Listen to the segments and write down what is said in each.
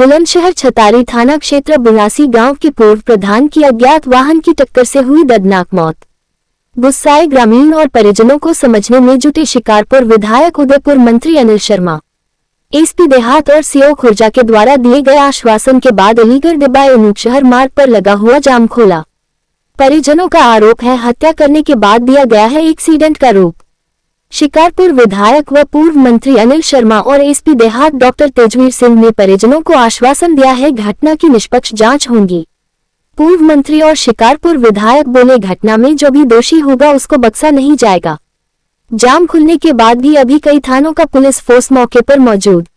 बुलंदशहर छतारी थाना क्षेत्र बुरासी गांव के पूर्व प्रधान की अज्ञात वाहन की टक्कर से हुई दर्दनाक मौत। गुस्साए ग्रामीण और परिजनों को समझने में जुटे शिकारपुर विधायक उदयपुर मंत्री अनिल शर्मा। एसपी देहात और सीओ खुर्जा के द्वारा दिए गए आश्वासन के बाद अलीगढ़ डिब्बा अनूपशहर मार्ग पर लगा हुआ जाम खोला। परिजनों का आरोप है हत्या करने के बाद दिया गया है एक्सीडेंट का रूप। शिकारपुर विधायक व पूर्व मंत्री अनिल शर्मा और एसपी देहात डॉक्टर तेजवीर सिंह ने परिजनों को आश्वासन दिया है घटना की निष्पक्ष जांच होगी। पूर्व मंत्री और शिकारपुर विधायक बोले घटना में जो भी दोषी होगा उसको बख्शा नहीं जाएगा। जाम खुलने के बाद भी अभी कई थानों का पुलिस फोर्स मौके पर मौजूद।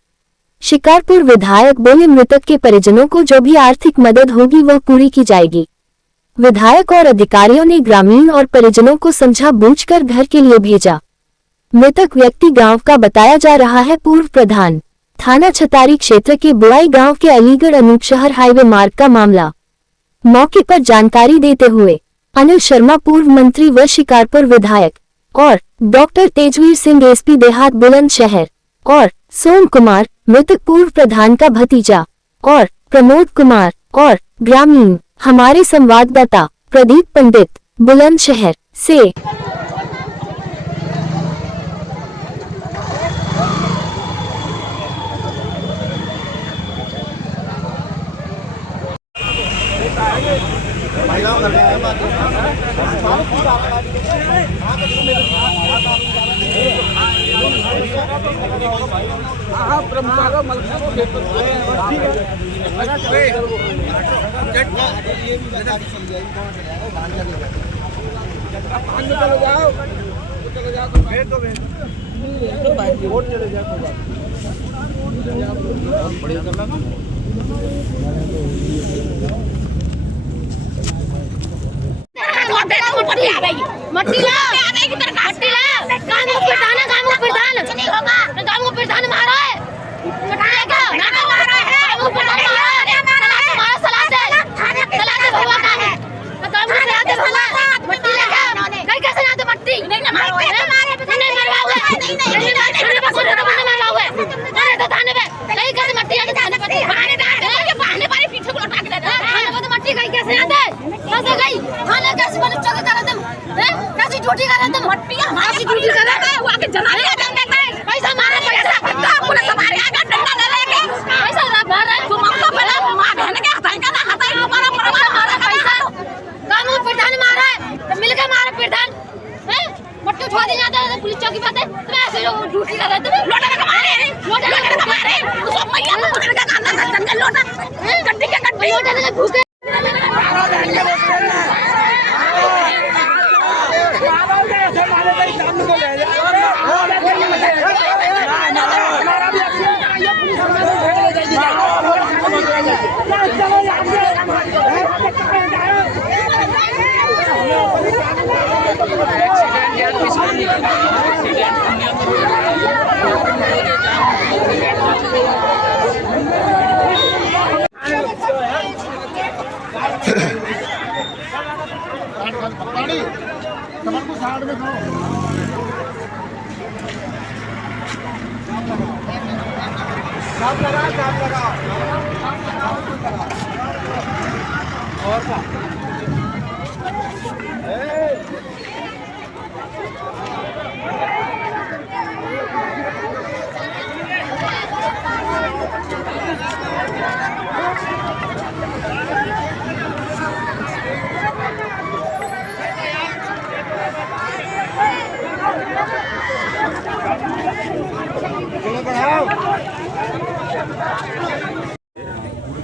शिकारपुर विधायक बोले मृतक के परिजनों को जो भी आर्थिक मदद होगी वह पूरी की जाएगी। विधायक और अधिकारियों ने ग्रामीण और परिजनों को समझा बूझकर घर के लिए भेजा। मृतक व्यक्ति गांव का बताया जा रहा है। पूर्व प्रधान थाना छतारी क्षेत्र के बुआई गांव के अलीगढ़ अनूपशहर हाईवे मार्ग का मामला। मौके पर जानकारी देते हुए अनिल शर्मा पूर्व मंत्री व शिकारपुर विधायक और डॉक्टर तेजवीर सिंह एसपी देहात बुलंदशहर और सोम कुमार मृतक पूर्व प्रधान का भतीजा और प्रमोद कुमार और ग्रामीण हमारे संवाददाता प्रदीप पंडित बुलंदशहर से। मट्टी ला मट्टी ला काम को प्रधान काम को प्रधान मारा है नाम मारा है वो प्रधान मारा है हमारा सलाह दे भगवान काम को आते भला मट्टी ला कहीं कैसे ना तो मट्टी नहीं मारो है नहीं मरवा हुआ अरे तो थाने पे कहीं कैसे मट्टी आके थाने पे बहाने पानी पीछे को लौटा के देते थाने पे तो मट्टी कहीं कैसे आते कैसे गई थाने कैसे बन चौके कर तुम कैसी ड्यूटी कर रहे तुम मट्टी हमारी ड्यूटी कर रहे हैं वो आके जलाने आ जाते हैं पैसा मारे पैसा पुलिस हमारे आगे डंडा ले लेके पैसा मार रहे तुम हमको पहले मां बहन के हटाई का ना हटाई हमारा परिवार मारा पैसा कानून प्रधान मारा है तो मिलकर मारे प्रधान हैं मट्टी उठा दे जाता है पुलिस चौकी पे तुम ऐसे ड्यूटी कर रहे तुम लोटा लगा मारे उसको मैया को उठा के खाना जंगल लोटा गड्डी के गड्डी लोटा लगा भूखे और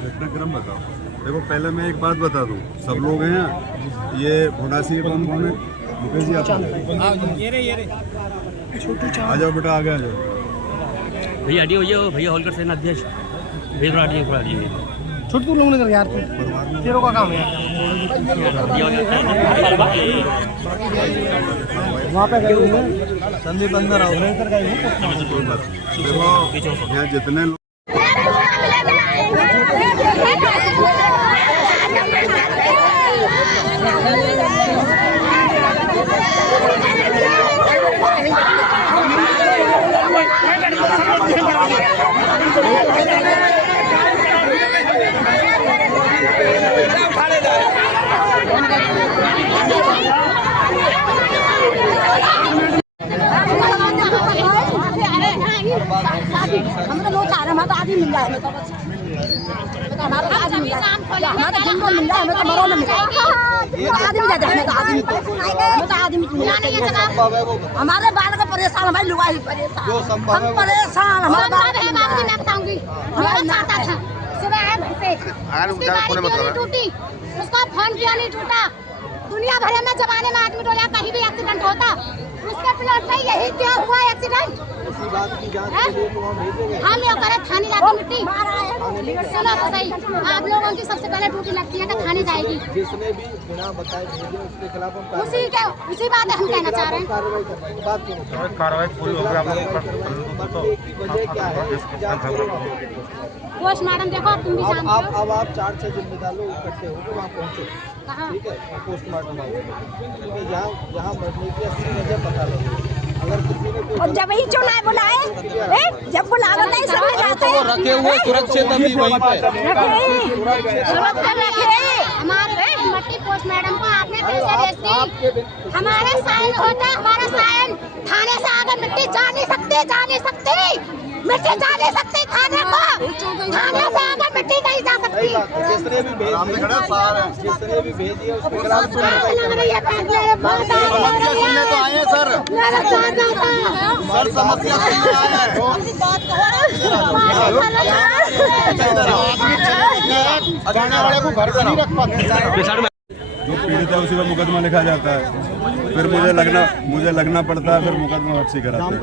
घटनाक्रम बताओ। देखो पहले मैं एक बात बता दूं, सब लोग हैं यहाँ, ये भुनासी कौन कौन है? मुकेश जी आप आ जाओ बेटा, आगे आ जाओ भैया। भैया होलकर सेना अध्यक्ष भैया छोटे तुम लोगों ने कर यार तेरों का काम है वहाँ पे गए हुए संदीप अंदर आओ देखो यहाँ जितने लोग जाए हमें तो बस हमारा आदमी हमारा जिंदा मिल जाए हमें तो मरो न मिले आदमी जाते हमें तो आदमी हमारे बाल का परेशान हमारे लुगाई परेशान हम परेशान हमारे बाल बाबूजी मैं बताऊंगी मेरा चाहता था सुबह है घर पे उसकी गाड़ी क्यों नहीं टूटी उसका फोन क्यों नहीं टूटा दुनिया भर में जमाने में आदमी डोला कहीं भी एक्सीडेंट होता उसके प्लॉट में यही क्या हुआ एक्सीडेंट हम लोग करे थाने जाती मिट्टी सुनो तो सही आप लोगों की सबसे पहले ड्यूटी लगती है कि थाने जाएगी जिसने भी बिना बताए भेजे उसके खिलाफ हम उसी बात हम कहना चाह रहे हैं कार्रवाई पूरी होगी आप लोग वजह क्या है पोस्टमार्टम देखो तुम भी जानते हो अब आप 4-6 जिम्मेदार लोग इकट्ठे होकर वहाँ पहुँचो ठीक है पोस्टमार्टम आओगे क्योंकि यहाँ मरने की असली वजह पता लगे अगर किसी ने और जब ही चुनाव बुलाए जब बुलावा नहीं सब जाते हैं रखे हुए सुरक्षित अभी वहीं पे हमारे मट्टी पोस्ट मैडम को आपने पैसे भेज दी हमारे साइन होता है हमारा साइन थाने से आगे मिट्टी जा नहीं सकती मिट्टी जा नहीं सकती थाने को थाने से आगे मिट्टी नहीं जा सकती जिसने भी भेज दिया उसके खिलाफ समस्या सुनने तो आए हैं सर समस्या सुनने आए हैं को घर से नहीं रख पाते जो पीड़ित है उसी पर मुकदमा लिखा जाता है फिर मुझे लगना पड़ता है फिर मुकदमा वापसी कराते हैं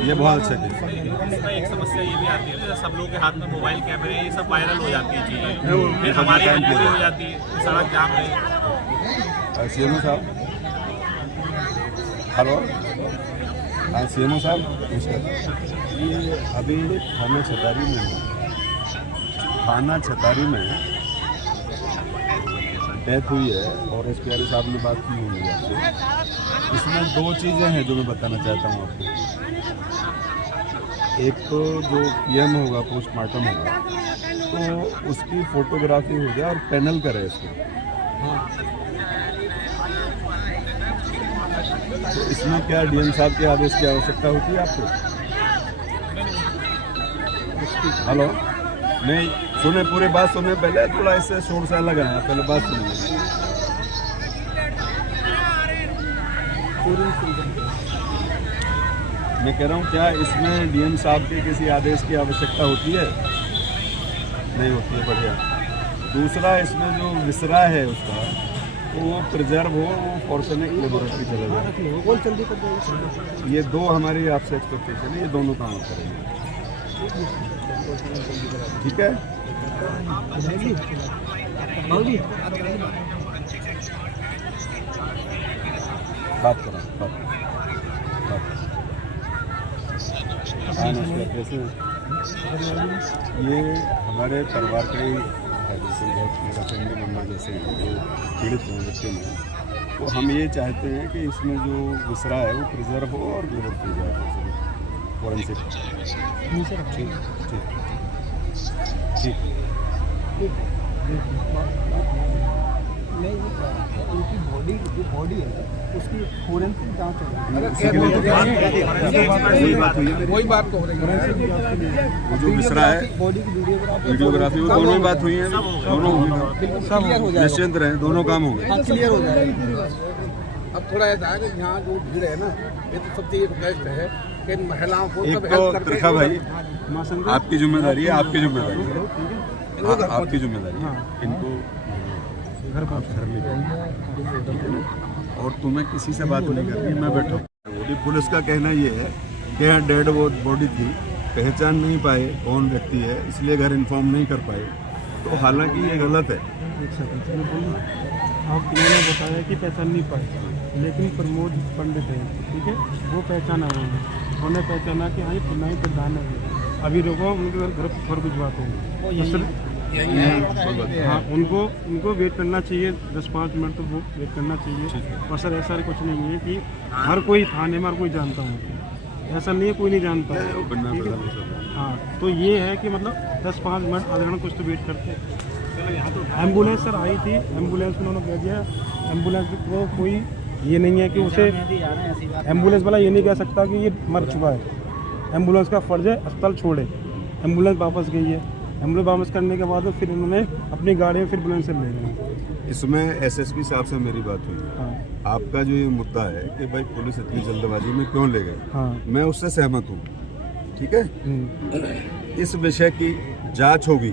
ये बहुत अच्छा केस है। इसमें एक समस्या ये भी आती है ना सब लोगों के हाथ में मोबाइल कैमरे ये सब वायरल हो जाती है चीजें फिर हमारी मजबूरी हो जाती है सड़क जाम रही सीएमओ साहब हेलो हाँ सीएमओ साहब ये अभी थाना छतारी में डेथ हुई है और एसपीआर साहब ने बात की हुई है आपसे इसमें 2 चीज़ें हैं जो मैं बताना चाहता हूँ आपको एक तो जो पीएम होगा पोस्टमार्टम होगा तो उसकी फोटोग्राफी हो जाए और पैनल करे इसको तो इसमें क्या डीएम साहब के आदेश की आवश्यकता होती है आपको हेलो नहीं सुने पूरी बात सुने पहले थोड़ा इससे शोर सा लगा है पहले बात सुनिए मैं कह रहा हूँ क्या इसमें डीएम साहब के किसी आदेश की आवश्यकता होती है नहीं होती है बढ़िया दूसरा इसमें जो विसरा है उसका वो प्रिजर्व हो वो फॉर्चुनेट लेबोरेटरी चला जाए ये 2 हमारी आपसे एक्सपेक्टेशन है ये दोनों काम करेंगे ठीक है बात करो कैसे ये हमारे परिवार का ही जैसे बहुत मेरा फैमिली मेम्बर जैसे जो पीड़ित हैं बच्चे में तो हम ये चाहते हैं कि इसमें जो विसरा है वो प्रिजर्व हो और डिलीवर की जाए फॉरेंसिक ठीक उनकी बॉडी जो बॉडी है उसकी फोरेंसिक जांच हो वही बात हो रही है वो जो विसरा है बॉडी की वीडियोग्राफी वो दोनों बात हुई है दोनों निश्चिंत रहे दोनों काम हो गए क्लियर हो जाएगा अब थोड़ा ऐसा है कि यहाँ जो भीड़ है ना ये तो सबसे एक बेस्ट है कि महिलाओं को एक तो त्रिखा भाई आपकी जिम्मेदारी है आपकी जिम्मेदारी है इनको घर में और तुम्हें किसी से बात नहीं करनी मैं बैठा हूँ पुलिस का कहना ये है कि यहाँ डेड बॉडी थी पहचान नहीं पाए कौन व्यक्ति है इसलिए घर इन्फॉर्म नहीं कर पाए तो हालांकि ये गलत है उन्होंने बताया कि पहचान नहीं पाए लेकिन प्रमोद पंडित है ठीक है वो पहचाना उन्होंने पहचाना कि हाँ ये पुनाई प्रधान है अभी रोको उनके घर पर भिजवाते हैं हाँ उनको वेट करना चाहिए 10-5 मिनट तो वो वेट करना चाहिए और सर ऐसा कुछ नहीं है कि हर कोई थाने में हर कोई जानता हूँ ऐसा नहीं है कोई नहीं जानता हाँ तो ये है कि मतलब 10-5 मिनट आधा घंटा कुछ तो वेट करते हैं एम्बुलेंस सर आई थी एम्बुलेंस उन्होंने कह दिया एम्बुलेंस को कोई ये नहीं है कि उसे एम्बुलेंस वाला ये नहीं कह सकता कि ये मर चुका है एम्बुलेंस का फर्ज है अस्पताल छोड़े एम्बुलेंस वापस गई है। एम्बुलेंस वापस करने के बाद फिर उन्होंने अपनी गाड़ी में फिर बुलेंसर ले गए। इसमें एसएसपी साहब से मेरी बात हुई। हाँ आपका जो ये मुद्दा है कि भाई पुलिस इतनी जल्दबाजी में क्यों ले गए, हाँ मैं उससे सहमत हूँ। ठीक है, इस विषय की जांच होगी।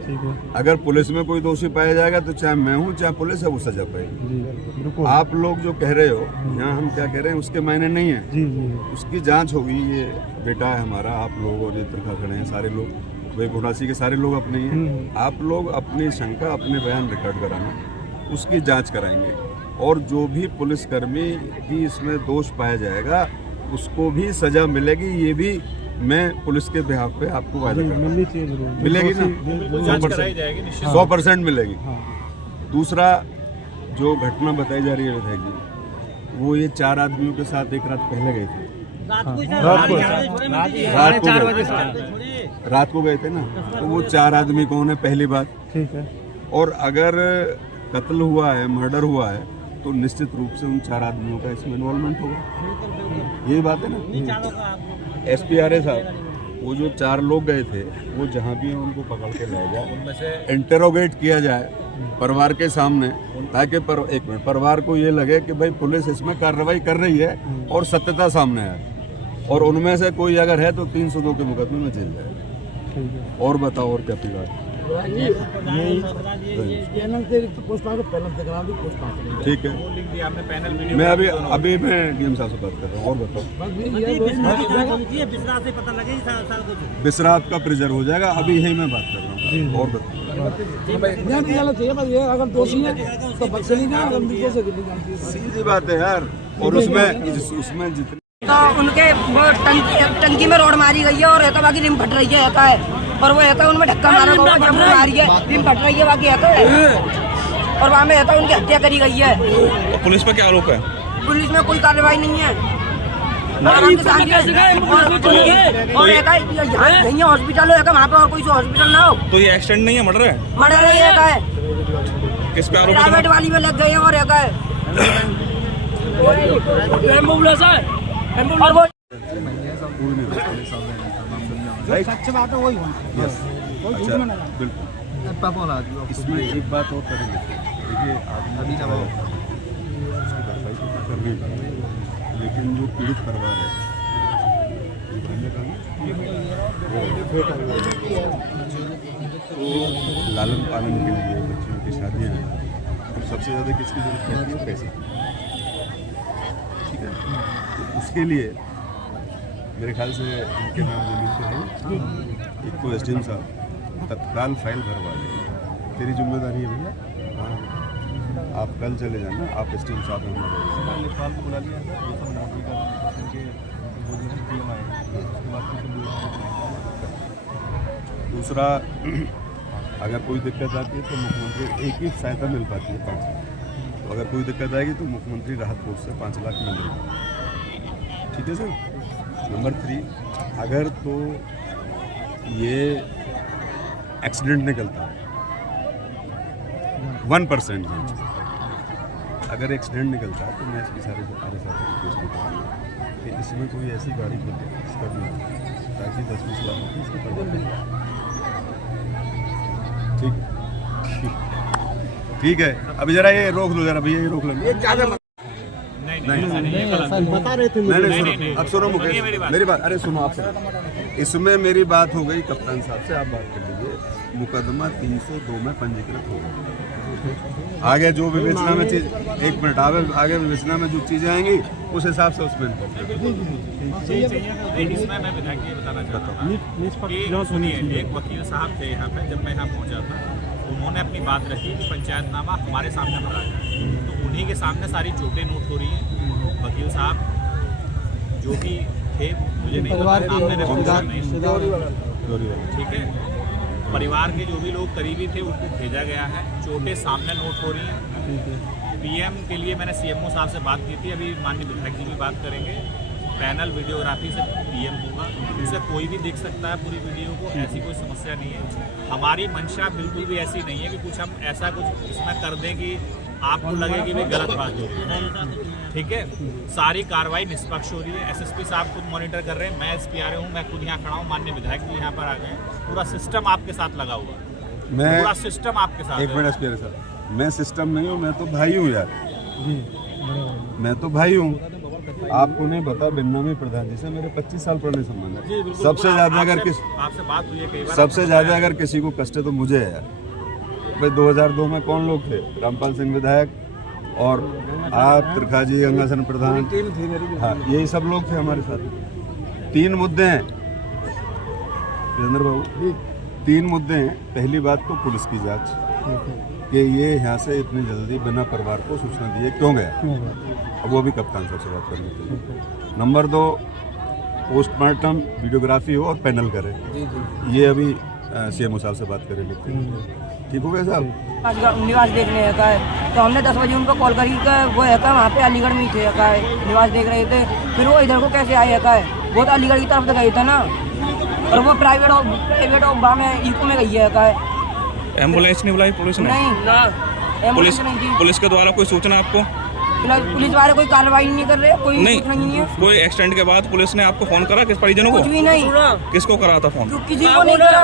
ठीक है अगर पुलिस में कोई दोषी पाया जाएगा तो चाहे मैं हूँ चाहे पुलिस है, वो सजा पाएगी। जी बिल्कुल। आप लोग जो कह रहे हो यहाँ हम क्या कह रहे हैं उसके मायने नहीं है। जी जी उसकी जांच होगी। ये बेटा है हमारा, आप लोग और ये तनखा खड़े हैं सारे लोग, भाई घोड़ासी के सारे लोग अपने ही हैं। आप लोग अपनी शंका अपने बयान रिकॉर्ड कराना, उसकी जांच कराएंगे और जो भी पुलिसकर्मी की इसमें दोष पाया जाएगा उसको भी सजा मिलेगी। ये भी मैं पुलिस के बिहाफ पे आपको वादा कर रहा हूं। मिलनी चाहिए जरूर, मिलेगी ना, बिल्कुल जांच कराई जाएगी निश्चित। 100% मिलेगी। हाँ दूसरा जो घटना बताई जा रही है विधायक जी, वो ये 4 आदमियों के साथ एक रात पहले गए थे। रात को गए थे ना, तो वो 4 आदमी कौन है पहली बात। ठीक है। और अगर कत्ल हुआ है, मर्डर हुआ है, तो निश्चित रूप से उन 4 आदमियों का इसमें इन्वॉल्वमेंट होगा। यही बात है ना। SPRA साहब, वो जो 4 लोग गए थे, वो जहाँ भी उनको पकड़ के लाया जाए, इंटेरोगेट किया जाए परिवार के सामने, ताकि एक मिनट परिवार को ये लगे कि भाई पुलिस इसमें कार्रवाई कर रही है और सत्यता सामने आए। और उनमें से कोई अगर है तो 302 के मुकदमे में जेल जाए। और बताओ और क्या पीड़ा है। ठीक है, मैं अभी मैं DM साहब से बात कर रहा हूँ। और बताओ, बिसरात का प्रिजर्व हो जाएगा, अभी यही मैं बात कर रहा हूँ। और बताओ, सीधी बात है यार। और उसमें जितने तो उनके वो टंकी में रोड मारी गई है और एक बाकी रिम फट रही है, एक है और वो एक उनमें धक्का मारा गया, जब मारी है रिम फट रही है, बाकी एक है और वहाँ में एक उनकी हत्या करी गई है। तो पुलिस पर क्या आरोप है? पुलिस में कोई कार्रवाई नहीं है। और एक यही हॉस्पिटल हो, एक वहाँ पे और कोई हॉस्पिटल ना हो। तो ये एक्सीडेंट नहीं है, मर्डर है? मर्डर है, एक है किस पे आरोप? प्राइवेट वाली में लग गए हैं और एक है और वो सच बात है वही अच्छा, बिल्कुल। इसमें एक बात और करेंगे, देखिए आदमी उसकी भरपाई तो करनी है, लेकिन जो पीड़ित परिवार है तो लालन पालन के लिए बच्चों की शादियाँ हैं, और सबसे ज़्यादा किसकी जरूरत पड़ती है? पैसे। ठीक है, तो उसके लिए मेरे ख्याल से इनके नाम जमीन पे है, एक तो SDM साहब तत्काल फाइल भरवा दें। तेरी जिम्मेदारी है भैया। हाँ, आप कल चले जाना, आप SDM साहब को बुला लिया। दूसरा, अगर कोई दिक्कत आती है तो मुख्यमंत्री एक ही सहायता मिल पाती है 5 लाख। तो अगर कोई दिक्कत आएगी तो मुख्यमंत्री राहत कोष से 5 लाख मिलेगा। ठीक है सर। नंबर 3, अगर तो ये एक्सीडेंट निकलता है 1% अगर एक्सीडेंट निकलता है तो मैं इसकी सारे साथ रिक्वेस्ट करूँगा कि इसमें कोई ऐसी गाड़ी मिले इसका भी, ताकि 10-20 लाख रुपये इसके पड़। ठीक है, अभी जरा ये रोक लो, जरा भैया ये रोक लेना। नहीं बता रहे थे। नहीं, अब सुनो मुकेश मेरी बात। अरे सुनो, आप इसमें मेरी बात हो गई कप्तान साहब से, आप बात कर लीजिए। मुकदमा 302 में पंजीकृत होगा। आगे जो विवेचना में चीज, एक मिनट, आगे विवेचना में जो चीजें आएंगी उस हिसाब से उसमें मैं विधायक ये बताना चाहता हूँ। सुनिए, एक वकील साहब थे यहाँ पे, जब मैं यहाँ पहुँचा था उन्होंने अपनी बात रखी कि पंचायतनामा हमारे सामने भरा जाए, तो उन्हीं के सामने सारी चोटें नोट हो रही हैं। वकील साहब जो भी थे, मुझे नहीं पता नाम, मैंने पूछा नहीं। ठीक है, परिवार के जो भी लोग करीबी थे उनको भेजा गया है, चोटें सामने नोट हो रही हैं। PM के लिए मैंने CMO साहब से बात की थी, अभी माननीय विधायक जी भी बात करेंगे। पैनल वीडियोग्राफी से PM होगा, उसे कोई भी देख सकता है पूरी वीडियो को, ऐसी कोई समस्या नहीं है। हमारी मंशा बिल्कुल भी ऐसी नहीं है कि कुछ हम ऐसा कुछ इसमें कर दें कि आपको लगे कि भी गलत बात हो। ठीक है, सारी कार्रवाई निष्पक्ष हो रही है। एसएसपी साहब खुद मॉनिटर कर रहे हैं, मैं एसपी आ रहे हूँ, मैं खुद यहाँ खड़ा हूँ, माननीय विधायक जी यहाँ पर आ गए। पूरा सिस्टम आपके साथ लगा हुआ है, पूरा सिस्टम आपके साथ। एक मिनट एसपी साहब, मैं सिस्टम नहीं हूँ, मैं तो भाई हूँ यार, मैं तो भाई हूँ। आपको नहीं पता, बेनामी प्रधान जी से मेरे 25 साल पुराने संबंध है। सबसे ज्यादा अगर आपसे बात हुई है कई बार, सबसे ज्यादा अगर किसी को कष्ट है तो मुझे है यार। भाई 2002 में कौन लोग थे? रामपाल सिंह विधायक और आप, त्रिखा जी, गंगासन प्रधान, हाँ यही सब लोग थे हमारे साथ। 3 मुद्दे हैं वीरेंद्र बाबू, 3 मुद्दे हैं। पहली बात तो पुलिस की जांच कि ये यहाँ से इतनी जल्दी बिना परिवार को सूचना दिए क्यों गया, अब वो भी कप्तान साहब से बात करनी चाहिए। नंबर 2, पोस्टमार्टम वीडियोग्राफी हो और पैनल करे, ये अभी सीएमओ साहब से बात करें, ठीक हो गया साहब? निवास देखने का है तो हमने 10 बजे उनको कॉल करी कि वो है का वहाँ पे अलीगढ़ में ही थे का है, निवास देख रहे थे। फिर वो इधर को कैसे आए का है, वो तो अलीगढ़ की तरफ से गए थे ना, और वो प्राइवेट और में इको में गई है का है। एम्बुलेंस नहीं बुलाई पुलिस ने? नहीं, पुलिस के द्वारा कोई सूचना आपको? पुलिस वाले कोई कार्रवाई नहीं कर रहे, कोई सूचना नहीं है। कोई एक्सीडेंट के बाद पुलिस ने आपको फोन करा किस परिजनों को? कुछ भी नहीं। किसको करा था फोन? किसी को नहीं करा,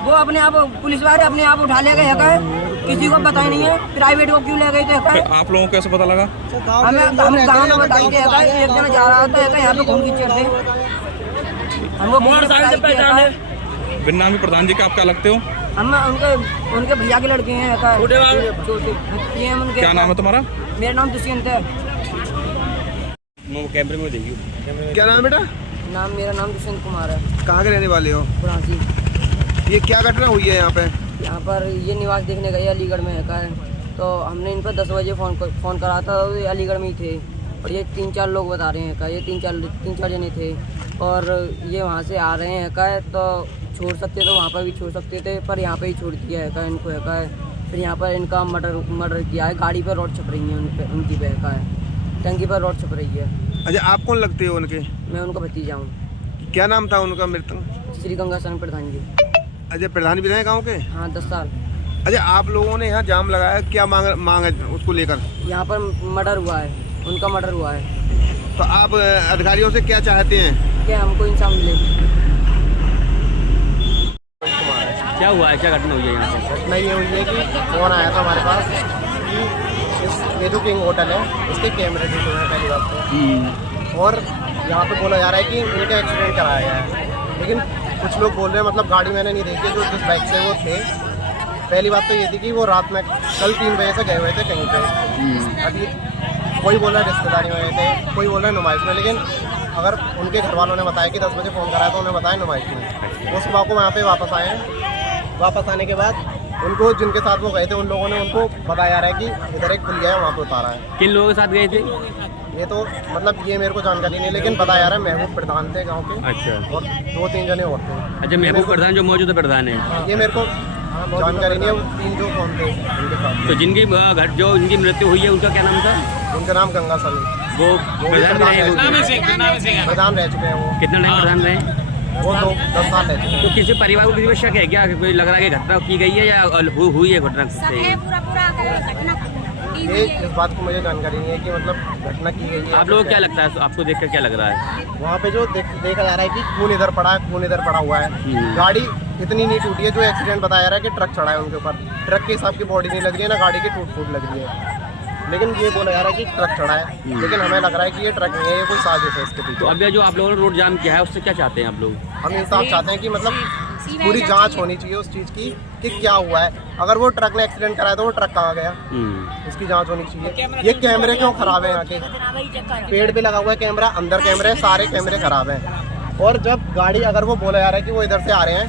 वो अपने आप पुलिस वाले अपने आप उठा ले गए है, किसी को पता ही नहीं है। प्राइवेट को क्यों ले गए थे? आप लोगों को कैसे पता लगा? हम गाँव में बताई थे, एक जना जा रहा था यहाँ पे खून कीचड़ थे, हमको बेनामी प्रधान जी का आप क्या लगते हो? हम उनके भैया के लड़के हैं, क्या नाम है तुम्हारा? मेरा नाम दुष्यंत है। कैमरे में देखिए। क्या नाम है बेटा? मेरा नाम दुष्यंत कुमार है। कहाँ के रहने वाले हो? रांची। ये क्या घटना हुई है यहाँ पे? यहाँ पर ये निवास देखने गए अलीगढ़ में है, तो हमने इन पर 10 बजे फ़ोन करा था, ये अलीगढ़ में ही थे। और ये 3-4 लोग बता रहे हैं ये 3-4 जने थे, और ये वहाँ से आ रहे हैं तो छोड़ सकते तो वहाँ पर भी छोड़ सकते थे, पर यहाँ पे ही छोड़ दिया है इनको है। फिर यहाँ पर इनका मर्डर किया है, गाड़ी पर रोड छप रही है उनकी पे है, टंकी पर रोड छप रही है। अच्छा, आप कौन लगते हो उनके? मैं उनका भतीजा हूँ। क्या नाम था उनका मृतक? श्री गंगासन प्रधान जी। अच्छा, प्रधान भी रहे गाँव के? हाँ, 10 साल। अच्छा, आप लोगों ने यहाँ जाम लगाया, क्या मांग है उसको लेकर? यहाँ पर मर्डर हुआ है, उनका मर्डर हुआ है। तो आप अधिकारियों से क्या चाहते हैं? क्या हमको इंसाफ मिले। क्या हुआ है, क्या घटना हुई है यहाँ पे? घटना ये हुई है कि फ़ोन आया था हमारे पास कि ये जो किंग होटल है इसके कैमरे टूटे हुए हैं पहली बात तो, और यहाँ पे बोला जा रहा है कि इनका एक्सीडेंट कराया गया है, लेकिन कुछ लोग बोल रहे हैं, मतलब गाड़ी मैंने नहीं देखी, जो जिस बाइक से वो थे, पहली बात तो ये थी कि वो रात में कल 3 बजे से गए हुए थे कहीं पे। अभी कोई बोल रहा है रिश्तेदारी में गए थे, कोई बोल रहा है नुमाइश में, लेकिन अगर उनके घर वालों ने बताया कि 10 बजे फ़ोन कराया तो उन्हें बताया नुमाइश में। वो सुबह को वहाँ पे वापस आए हैं। वापस आने के बाद उनको, जिनके साथ वो गए थे, उन लोगों ने उनको बताया जा रहा है कि इधर एक पुलिया है, वहाँ पे उतारा है। किन लोगों के साथ गए थे? ये तो मतलब ये मेरे को जानकारी नहीं, लेकिन बताया जा रहा है महबूब प्रधान थे गाँव के। अच्छा। और 2-3 जने और थे। अच्छा, महबूब प्रधान जो मौजूदा प्रधान है? ये मेरे को जानकारी नहीं है, वो 3 जो कौन थे उनके साथ। तो जिनकी जो उनकी मृत्यु हुई है उनका क्या नाम था? उनका नाम गंगा सनी। वो प्रधान रहे? प्रधान रह चुके हैं वो। कितना टाइम प्रधान रहे? वो 10 साल रह चुके हैं। तो किसी परिवार को किसी को शक है क्या, कोई लग रहा है कि घटना की गई है या हुई है घटना? ये इस बात को मुझे जानकारी नहीं है कि मतलब घटना की गई है। आप लोगों को क्या लगता है, आपको देखकर क्या लग रहा है? वहाँ पे जो देखा जा रहा है कि खून इधर पड़ा है, खून इधर पड़ा हुआ है। गाड़ी इतनी नहीं टूटी है, जो एक्सीडेंट बताया जा रहा है कि ट्रक चढ़ा है उनके ऊपर। ट्रक के हिसाब की बॉडी नहीं लग रही है, ना गाड़ी की टूट फूट लग रही है, लेकिन ये बोला जा रहा है कि ट्रक चढ़ा है। लेकिन हमें लग रहा है कि ये ट्रक नहीं है, ये कोई साजिश है इसके पीछे। तो अब जो आप लोगों ने रोड जाम किया है उससे क्या चाहते हैं आप लोग? हम इंसाफ चाहते हैं कि मतलब पूरी जांच होनी चाहिए उस चीज़ की कि क्या हुआ है। अगर वो ट्रक ने एक्सीडेंट कराया तो वो ट्रक कहाँ गया, इसकी जांच होनी चाहिए। ये कैमरे क्यों खराब है यहाँ के? पेड़ पे लगा हुआ है कैमरा, अंदर कैमरे, सारे कैमरे खराब हैं। और जब गाड़ी, अगर वो बोला जा रहा है कि वो इधर से आ रहे हैं,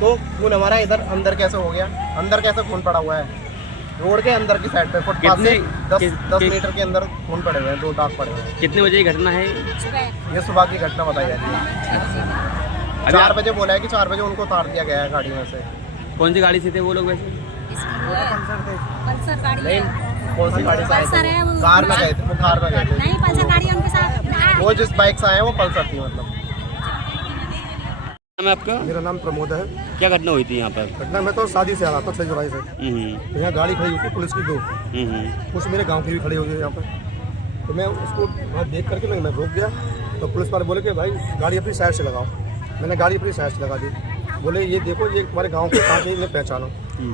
तो खून हमारा इधर अंदर कैसे हो गया? अंदर कैसे खून पड़ा हुआ है? रोड के अंदर की साइड पे फुटपाथ से 10 मीटर के अंदर खून पड़े हुए हैं, 2 दाग पड़े हुए हैं। कितने बजे की घटना है? ये सुबह की घटना बताई जा रही है। 4 बजे बोला है कि 4 बजे उनको उतार दिया गया है गाड़ी में से। कौन सी गाड़ी से थे वो लोग वैसे? नहीं, कौन सी गाड़ी से आए थे? कार में गए थे, वो कार में गए थे। नहीं, पल्सर गाड़ी उनके साथ। वो जिस बाइक से आए हैं वो पल्सर थी। मतलब नाम है आपका? मेरा नाम प्रमोद है। क्या घटना हुई थी यहाँ पर? घटना, मैं तो शादी से आ रहा था 6 जुलाई से। तो यहाँ गाड़ी खड़ी हुई थी पुलिस की 2, कुछ मेरे गांव की भी खड़ी हुई है यहाँ पर। तो मैं उसको देख करके मैं रोक गया। तो पुलिस वाले बोले कि भाई गाड़ी अपनी साइड से लगाओ। मैंने गाड़ी अपनी साइड से लगा दी। बोले ये देखो ये हमारे गांव के कहाँ के इन्हें पहचानो।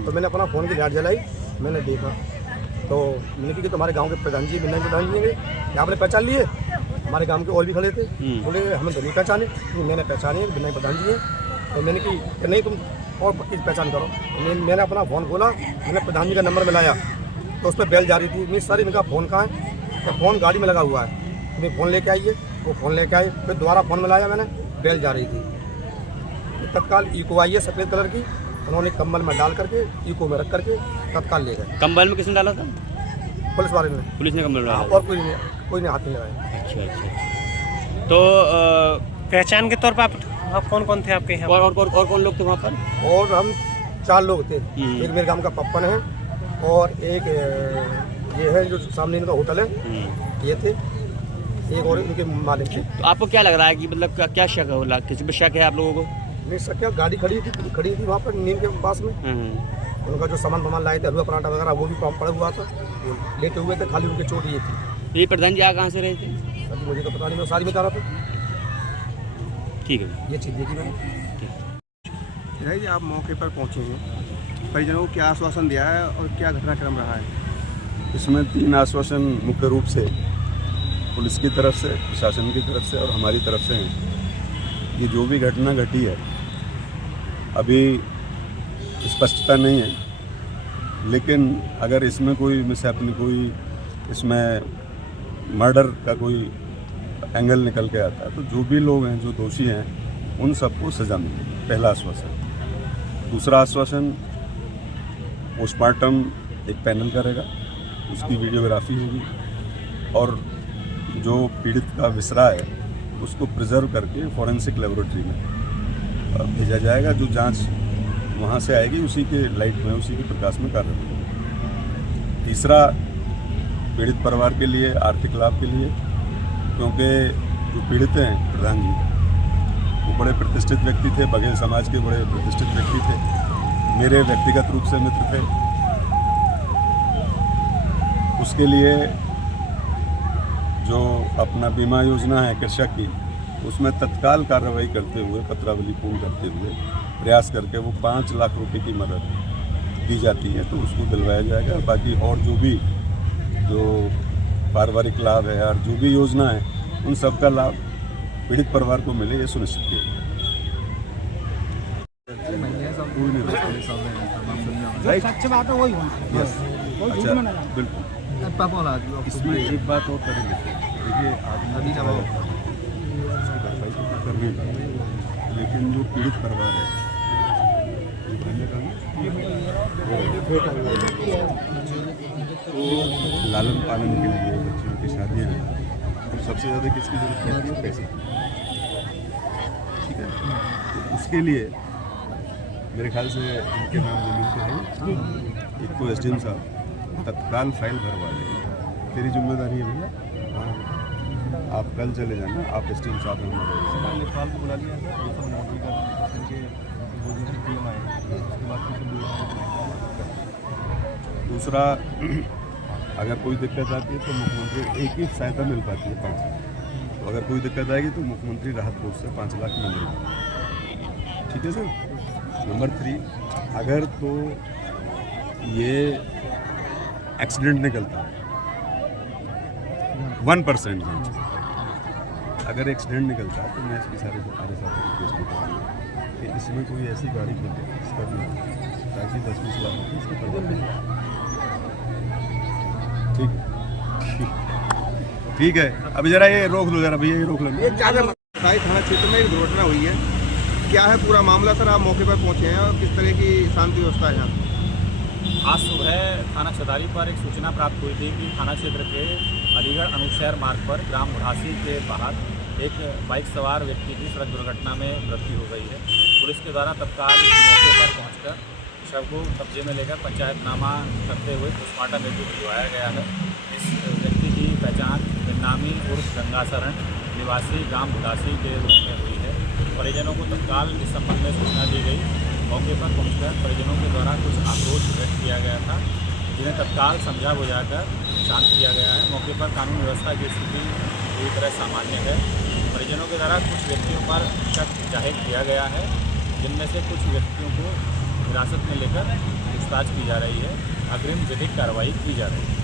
तो मैंने अपना फ़ोन की लाइट जलाई, मैंने देखा तो मैंने कहा कि तुम्हारे गांव के प्रधान जी विनय प्रधान जी हैं, आपने पहचान लिए। हमारे गांव के और भी खड़े थे, बोले हमें तो नहीं पहचाने। मैंने पहचाने विनय प्रधान जी हैं। तो मैंने कि नहीं तुम और पक्की पहचान करो। मैंने अपना फ़ोन खोला, मैंने प्रधान जी का नंबर मिलाया तो उस पर बेल जा रही थी। मैं सर इनका फ़ोन कहाँ है? तो फ़ोन गाड़ी में लगा हुआ है, तुम्हें फ़ोन लेके आइए। वो फ़ोन लेके आए, फिर दोबारा फ़ोन मिलाया मैंने, बेल जा रही थी। तत्काल इको आई है सफ़ेद कलर की, उन्होंने कंबल में डाल करके इको में रख करके तत्काल ले गए। कंबल में किसने डाला था? पुलिस वाले ने। पुलिस ने कंबल डाला? और कोई नहीं हाथ नहीं लगाया। अच्छा। तो पहचान के तौर पर आप कौन कौन थे आपके यहाँ? और कौन लोग थे वहाँ पर? और हम 4 लोग थे। एक मेरे गांव का पप्पन है और एक ये है जो सामने इनका होटल है, ये थे। एक और इनके मालिक थे। तो आपको क्या लग रहा है कि मतलब क्या शक है? किसी पर शक है आप लोगों को? नहीं शक है, गाड़ी खड़ी थी वहाँ पर नीम के पास में। उनका जो सामान लाए थे, हलवा पराठा वगैरह, वो भी पड़ा हुआ था, लेटे हुए थे। खाली उनके चोट ये थी। ये प्रधान जी आ कहाँ से रहे थे? अभी मुझे तो पता नहीं, मैं सारी बता रहा था। ठीक है, ये चीज़ देखी मैंने। जी आप मौके पर पहुँचे हैं, परिजनों को क्या आश्वासन दिया है और क्या घटनाक्रम रहा है? इसमें 3 आश्वासन मुख्य रूप से पुलिस की तरफ से, प्रशासन की तरफ से और हमारी तरफ से हैं। ये जो भी घटना घटी है अभी स्पष्टता नहीं है, लेकिन अगर इसमें कोई मिसहैपनिंग, कोई इसमें मर्डर का कोई एंगल निकल के आता है तो जो भी लोग हैं, जो दोषी हैं, उन सबको सजा मिलेगी। पहला आश्वासन। दूसरा आश्वासन, पोस्टमार्टम एक पैनल करेगा, उसकी वीडियोग्राफी होगी और जो पीड़ित का विसरा है उसको प्रिजर्व करके फॉरेंसिक लेबोरेटरी में भेजा जाएगा। जो जांच वहाँ से आएगी उसी के लाइट में, उसी के प्रकाश में कार्य होगी। तीसरा, पीड़ित परिवार के लिए आर्थिक लाभ के लिए, क्योंकि जो पीड़ित हैं प्रधान जी वो बड़े प्रतिष्ठित व्यक्ति थे, बघेल समाज के बड़े प्रतिष्ठित व्यक्ति थे, मेरे व्यक्तिगत रूप से मित्र थे। उसके लिए जो अपना बीमा योजना है कृषक की, उसमें तत्काल कार्रवाई करते हुए, पत्रावली पूर्ण करते हुए प्रयास करके वो 5 लाख रुपए की मदद दी जाती है तो उसको दिलवाया जाएगा। बाकी और जो भी जो पारिवारिक लाभ है और जो भी योजना है, उन सब का लाभ पीड़ित परिवार को मिले, ये सुनिश्चित किया। सच्ची बात है, वही अच्छा, बिल्कुल। इसमें एक बात और करेंगे, देखिए आदमी करने का, लेकिन जो पीड़ित परिवार है, तो लालन पालन के लिए बच्चों की शादियाँ हैं, तो सबसे ज़्यादा किसकी जरूरत पड़ती है? पैसे। ठीक है, तो उसके लिए मेरे ख्याल से इनके नाम जमीन पे है। एक तो SDM साहब तत्काल फाइल भरवा लें, तेरी जिम्मेदारी है भैया। हाँ, आप कल चले जाना, आप SDM साहब को बुला लिया दूसरा, अगर कोई दिक्कत आती है तो मुख्यमंत्री एक ही सहायता मिल पाती है 5 लाख। तो अगर कोई दिक्कत आएगी तो मुख्यमंत्री राहत कोष से 5 लाख मिलेगी। ठीक है सर। नंबर 3, अगर तो ये एक्सीडेंट निकलता है 1% अगर एक्सीडेंट निकलता है तो मैं इसकी सारे साथ रिक्वेस्ट करूँगा कि इसमें कोई ऐसी गाड़ी मिले इसका भी, ताकि 10-20 लाख इसके पर। ठीक है, अभी जरा ये रोक लो, जरा भैया ये रोक लो। थाना क्षेत्र में एक दुर्घटना हुई है, क्या है पूरा मामला सर? आप मौके पर पहुंचे हैं और किस तरह की शांति व्यवस्था है यहाँ? आज सुबह थाना छतारी पर एक सूचना प्राप्त हुई थी कि थाना क्षेत्र के अलीगढ़ अनुशहर मार्ग पर ग्राम मुढ़ासी के बाहर एक बाइक सवार व्यक्ति की सड़क दुर्घटना में मृत्यु हो गई है। पुलिस के द्वारा तत्काल मौके पर पहुंचकर शव को कब्जे में लेकर पंचायतनामा करते हुए पोस्टमार्टम हेतु भिजवाया गया है। इस व्यक्ति की पहचान नामी उर्फ गंगाशरण निवासी ग्राम मुढ़ासी के रूप में हुई है। परिजनों को तत्काल इस संबंध में सूचना दी गई। मौके पर पहुंचकर परिजनों के द्वारा कुछ आक्रोश व्यक्त किया गया था, जिन्हें तत्काल समझा बुझाकर शांत किया गया है। मौके पर कानून व्यवस्था की स्थिति पूरी तरह सामान्य है। परिजनों के द्वारा कुछ व्यक्तियों पर शक जाहिर किया गया है, जिनमें से कुछ व्यक्तियों को हिरासत में लेकर पूछताछ की जा रही है। अग्रिम विधिक कार्रवाई की जा रही है।